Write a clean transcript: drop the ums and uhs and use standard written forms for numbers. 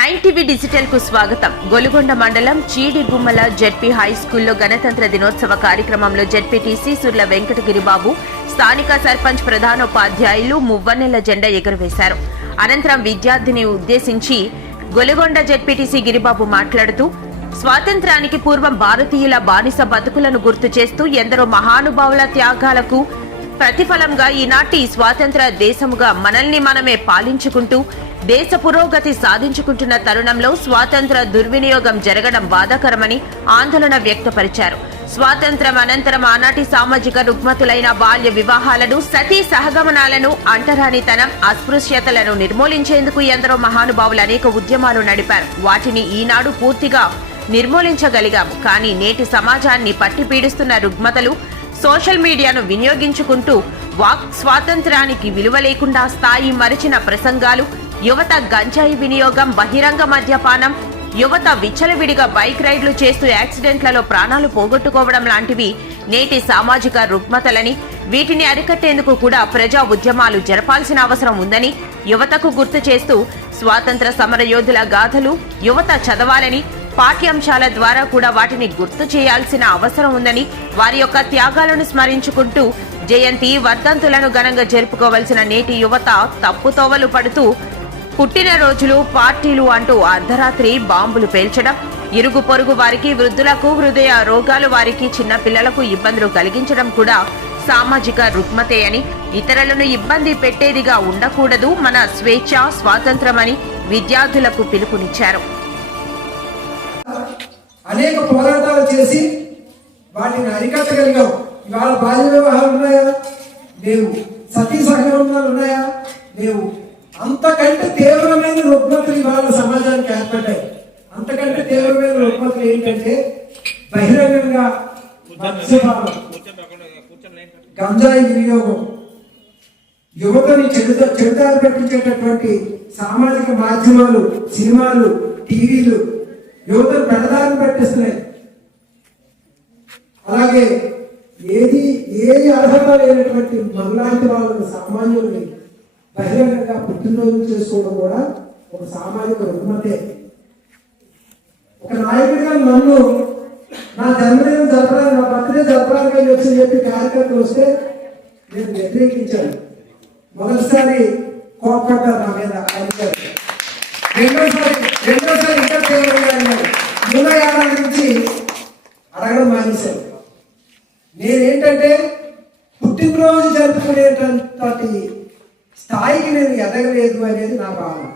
9 digital కు స్వాగతం. గొలుగొండ మండలం చీడిగుమ్మల జెడ్పీ హై స్కూల్లో గణతంత్ర దినోత్సవ కార్యక్రమంలో జెడ్పీటీసీ సుర్ల వెంకటగిరిబాబు, స్థానిక సర్పంచ్ ప్రధానోపాధ్యాయులు మువ్వన్నెల జెండా ఎగురవేశారు. అనంతరం విద్యార్థిని ఉద్దేశించి గొలుగొండ జెడ్పీటీసీ గిరిబాబు మాట్లాడుతూ, స్వాతంత్ర్యానికి పూర్వం భారతీయుల బానిస బతుకులను గుర్తు చేస్తూ ఎందరో మహానుభావుల త్యాగాలకు ప్రతిఫలంగా ఈనాటి స్వాతంత్ర దేశముగా మనల్ని మనమే పాలించుకుంటూ దేశ పురోగతి సాధించుకుంటున్న తరుణంలో స్వాతంత్ర దుర్వినియోగం జరగడం బాధాకరమని ఆందోళన వ్యక్తపరిచారు. స్వాతంత్ర్యం అనంతరం ఆనాటి సామాజిక రుగ్మతులైన బాల్య వివాహాలను, సతీ సహగమనాలను, అంటరానితనం, అస్పృశ్యతలను నిర్మూలించేందుకు ఎందరో మహానుభావులు అనేక ఉద్యమాలు నడిపారు. వాటిని ఈనాడు పూర్తిగా నిర్మూలించగలిగాము. కానీ నేటి సమాజాన్ని పట్టి పీడిస్తున్న రుగ్మతలు సోషల్ మీడియాను వినియోగించుకుంటూ వాక్ స్వాతంత్ర్యానికి విలువ లేకుండా స్థాయి మరిచిన ప్రసంగాలు, యువత గంజాయి వినియోగం, బహిరంగ మద్యపానం, యువత విచ్చలవిడిగా బైక్ రైడ్లు చేస్తూ యాక్సిడెంట్లలో ప్రాణాలు పోగొట్టుకోవడం లాంటివి నేటి సామాజిక రుగ్మతలని, వీటిని అరికట్టేందుకు కూడా ప్రజా ఉద్యమాలు జరపాల్సిన అవసరం ఉందని యువతకు గుర్తు చేస్తూ స్వాతంత్ర సమరయోధుల గాథలు యువత చదవాలని, పాఠ్యాంశాల ద్వారా కూడా వాటిని గుర్తు చేయాల్సిన అవసరం ఉందని, వారి యొక్క త్యాగాలను స్మరించుకుంటూ జయంతి, వర్ధంతులను ఘనంగా జరుపుకోవాల్సిన నేటి యువత తప్పుతోవలు పడుతూ పుట్టినరోజులు, పార్టీలు అంటూ అర్ధరాత్రి బాంబులు పేల్చడం, ఇరుగు పొరుగు వారికి, వృద్ధులకు హృదయ రోగాలు వారికి, చిన్న పిల్లలకు ఇబ్బందులు కలిగించడం కూడా సామాజిక రుగ్మతే అని, ఇతరులను ఇబ్బంది పెట్టేదిగా ఉండకూడదు, మన స్వేచ్ఛ స్వాతంత్రమని విద్యార్థులకు పిలుపునిచ్చారు. అనేక పోరాటాలు చేసి వాటిని అరికట్టగలిగాం. ఇవాళ బాల్య వివాహాలు ఉన్నాయా? లేవు. సతీ సహగమనాలు ఉన్నాయా? లేవు. అంతకంటే తీవ్రమైన రుగ్మతలు ఇవాళ సమాజానికి ఏర్పడ్డాయి. అంతకంటే తీవ్రమైన రుగ్మతలు ఏంటంటే బహిరంగంగా మద్యపానం, గంజాయి వినియోగం, యువతని చెడుదారి పట్టించేటటువంటి సామాజిక మాధ్యమాలు, సినిమాలు, టీవీలు యువతను పెడదారిని పట్టిస్తున్నాయి. అలాగే ఏది అర్హత లేనటువంటి మనలాంటి వాళ్ళని, సామాన్యుల్ని బహిరంగంగా పుట్టినరోజులు చేసుకోవడం కూడా ఒక సామాజిక రుగ్మతే. ఒక నాయకుడిగా నన్ను నా జన్మదినం జరపడానికి, నా బర్త్డే జరపడానికి వచ్చి చెప్పి కార్యకర్తలు వస్తే నేను వ్యతిరేకించాను. మొదటిసారి కోప్పడ్డారు నా మీద ఆయన. రెండోసారి ఇంకా తీవ్రంగా అన్నారు. 3వ ఏడాది నుంచి అడగడం మానేశారు. నేనేంటంటే పుట్టినరోజు జరుపుకునేటంతటి స్థాయికి నేను ఎదగలేదు అనేది నా భావన.